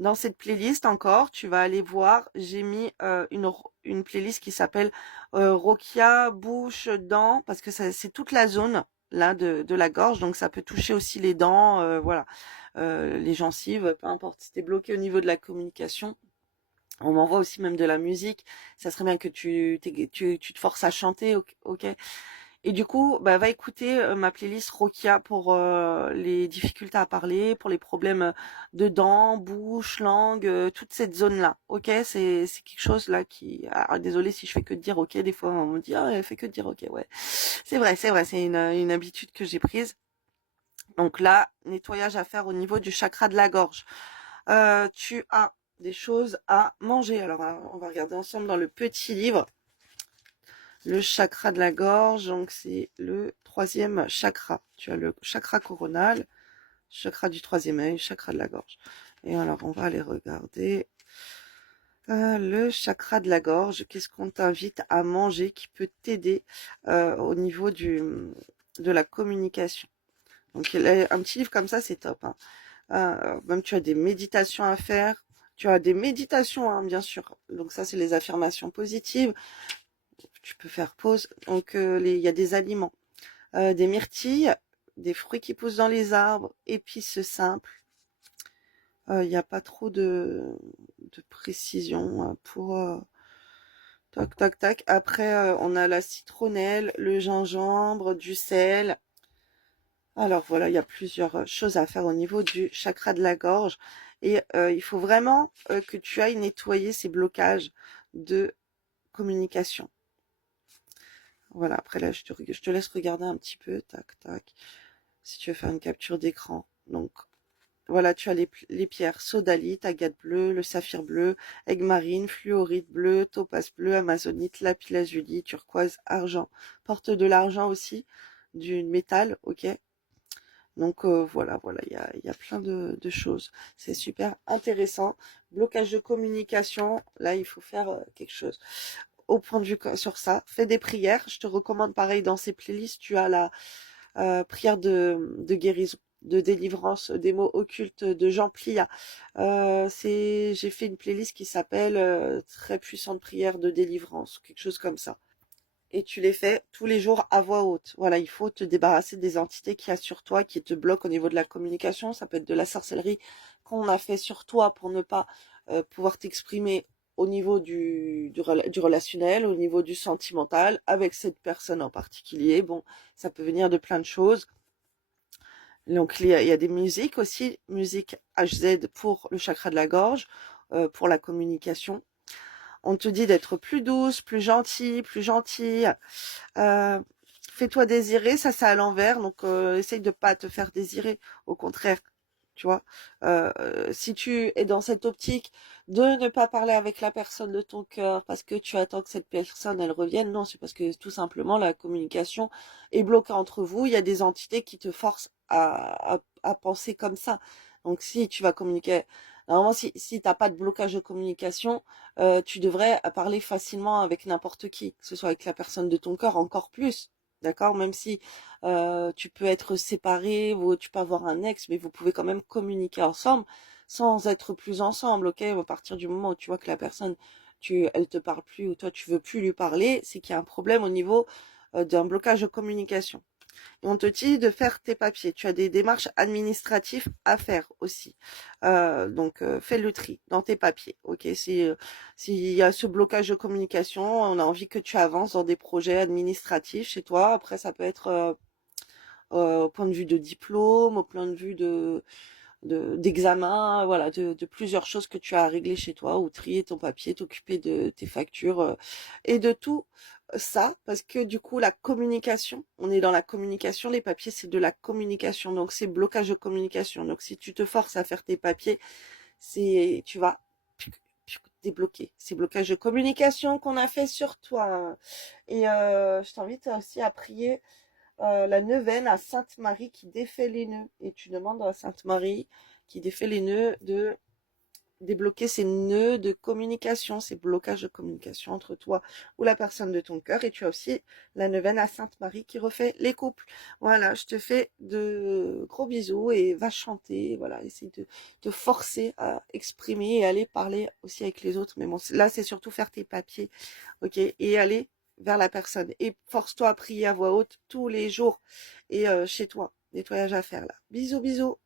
Dans cette playlist encore, tu vas aller voir, j'ai mis une playlist qui s'appelle Rokia, bouche, dents, parce que c'est toute la zone là de la gorge, donc ça peut toucher aussi les dents, voilà, les gencives, peu importe. Si t'es bloqué au niveau de la communication, on m'envoie aussi même de la musique. Ça serait bien que tu te forces à chanter, ok? Ok. Et du coup, bah, va écouter ma playlist Rokia pour les difficultés à parler, pour les problèmes de dents, bouche, langue, toute cette zone-là. Ok, c'est quelque chose là qui. Ah, désolé si je fais que de dire ok. Des fois, on me dit ah, elle fait que de dire ok. Ouais, c'est vrai, c'est une habitude que j'ai prise. Donc là, nettoyage à faire au niveau du chakra de la gorge. Tu as des choses à manger. Alors, on va regarder ensemble dans le petit livre. Le chakra de la gorge, donc c'est le troisième chakra. Tu as le chakra coronal, chakra du troisième œil, chakra de la gorge. Et alors, on va aller regarder le chakra de la gorge. Qu'est-ce qu'on t'invite à manger qui peut t'aider au niveau de la communication. Donc, un petit livre comme ça, c'est top. Hein. Même tu as des méditations à faire. Tu as des méditations, hein, bien sûr. Donc ça, c'est les affirmations positives. Tu peux faire pause. Donc, il y a des aliments. Des myrtilles, des fruits qui poussent dans les arbres, épices simples. Il n'y a pas trop de précision pour tac tac tac. Après, on a la citronnelle, le gingembre, du sel. Alors voilà, il y a plusieurs choses à faire au niveau du chakra de la gorge. Et il faut vraiment que tu ailles nettoyer ces blocages de communication. Voilà, après là, je te laisse regarder un petit peu. Tac, tac. Si tu veux faire une capture d'écran. Donc, voilà, tu as les pierres sodalite, agate bleue, le saphir bleu, aigue marine, fluorite bleu, topaz bleu, amazonite, lapis lazuli, turquoise, argent. Porte de l'argent aussi, du métal, ok. Donc voilà, il y a plein de choses. C'est super intéressant. Blocage de communication, là il faut faire quelque chose. Au point de vue sur ça, fais des prières. Je te recommande pareil dans ces playlists, tu as la prière de guérison, de délivrance, des mots occultes de Jean Plia. J'ai fait une playlist qui s'appelle Très puissante prière de délivrance, quelque chose comme ça. Et tu les fais tous les jours à voix haute. Voilà, il faut te débarrasser des entités qu'il y a sur toi, qui te bloquent au niveau de la communication. Ça peut être de la sorcellerie qu'on a fait sur toi pour ne pas pouvoir t'exprimer au niveau du relationnel, au niveau du sentimental, avec cette personne en particulier. Bon, ça peut venir de plein de choses. Donc, il y a des musiques aussi, musique HZ pour le chakra de la gorge, pour la communication. On te dit d'être plus douce, plus gentille, plus gentille. Euh, Fais-toi désirer, ça c'est à l'envers, donc essaye de pas te faire désirer, au contraire, tu vois. Si tu es dans cette optique de ne pas parler avec la personne de ton cœur parce que tu attends que cette personne elle revienne, non, c'est parce que tout simplement la communication est bloquée entre vous. Il y a des entités qui te forcent à penser comme ça. Donc si tu vas communiquer, normalement si t'as pas de blocage de communication, tu devrais parler facilement avec n'importe qui, que ce soit avec la personne de ton cœur encore plus. D'accord? Même si tu peux être séparé, tu peux avoir un ex, mais vous pouvez quand même communiquer ensemble sans être plus ensemble, ok? À partir du moment où tu vois que la personne, elle te parle plus ou toi tu veux plus lui parler, c'est qu'il y a un problème au niveau d'un blocage de communication. Et on te dit de faire tes papiers. Tu as des démarches administratives à faire aussi. Donc, fais le tri dans tes papiers. Ok, s'il y a ce blocage de communication, on a envie que tu avances dans des projets administratifs chez toi. Après, ça peut être au point de vue de diplôme, au point de vue d'examen, voilà, de plusieurs choses que tu as à régler chez toi, ou trier ton papier, t'occuper de tes factures et de tout ça, parce que du coup, la communication, on est dans la communication, les papiers, c'est de la communication, donc c'est blocage de communication. Donc si tu te forces à faire tes papiers, tu vas débloquer ces blocages de communication qu'on a fait sur toi. Et je t'invite aussi à prier la neuvaine à Sainte Marie qui défait les nœuds. Et tu demandes à Sainte Marie qui défait les nœuds débloquer ces nœuds de communication, ces blocages de communication entre toi ou la personne de ton cœur. Et tu as aussi la neuvaine à Sainte-Marie qui refait les couples. Voilà, je te fais de gros bisous et va chanter. Voilà, essaye de te forcer à exprimer et aller parler aussi avec les autres. Mais bon, là, c'est surtout faire tes papiers, ok, et aller vers la personne. Et force-toi à prier à voix haute tous les jours et chez toi. Nettoyage à faire là. Bisous, bisous.